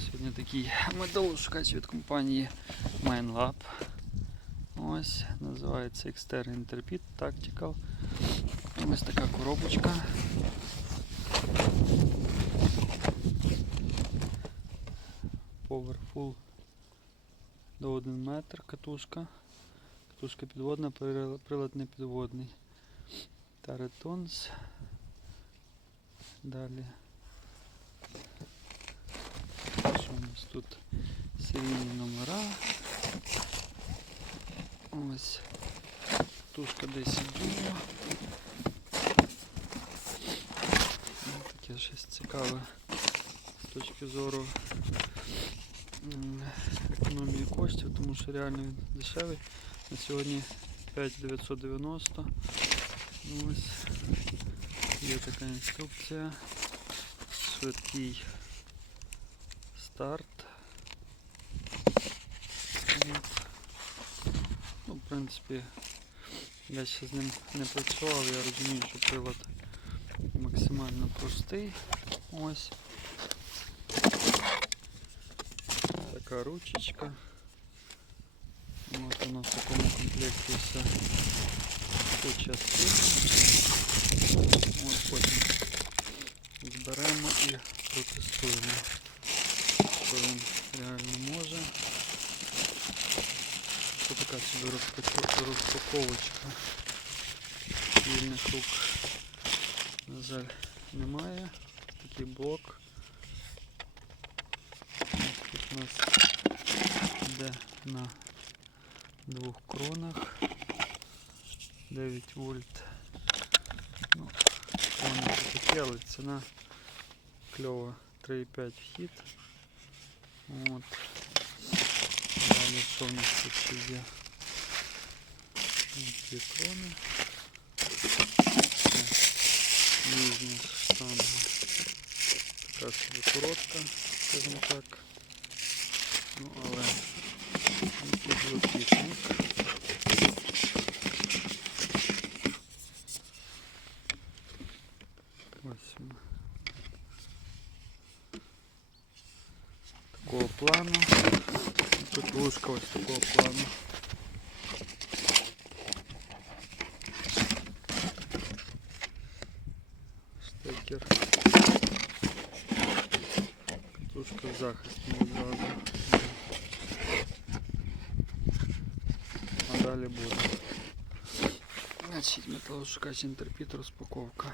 Сьогодні такий металошукач від компанії MineLab. Ось, називається Extern Interpret Tactical. Ось така коробочка. Powerful до 1 метр катушка. Катушка підводна, прил- прилад не підводний. Таретонс. Далі. У нас тут? Серійні номера. Ось. Тушка 10 дюймів. Ну, Таке щось цікаве з точки зору економії коштів, тому що реально він дешевий. На сьогодні 5990. Ось. Є така інструкція. Швидкий старт. От. Ну, в принципі, я ще з ним не працював, я розумію, що прилад максимально простий. Ось. Така ручечка. От воно в такому комплекті все по частинам. Ось потім зберемо і протестуємо, що він реально може. Це така собі розпако- розпаковочка. Вільних рук, на жаль, немає. Такий блок. Ось Тут у нас йде на двох кронах. 9 вольт. Ну, крони це такі, але ціна кльова. 3,5 вхід. От. Далі що в нас тут ще є? Ось Ці крони. Нижня штанга. Така собі коротка, скажімо так. Ну, але підлокітник. Ось він. Такого плану. Тут вушка ось такого плану. Штекер. Катушка в захисті одразу. А далі буде. Значить, металошукач інтерпіт розпаковка.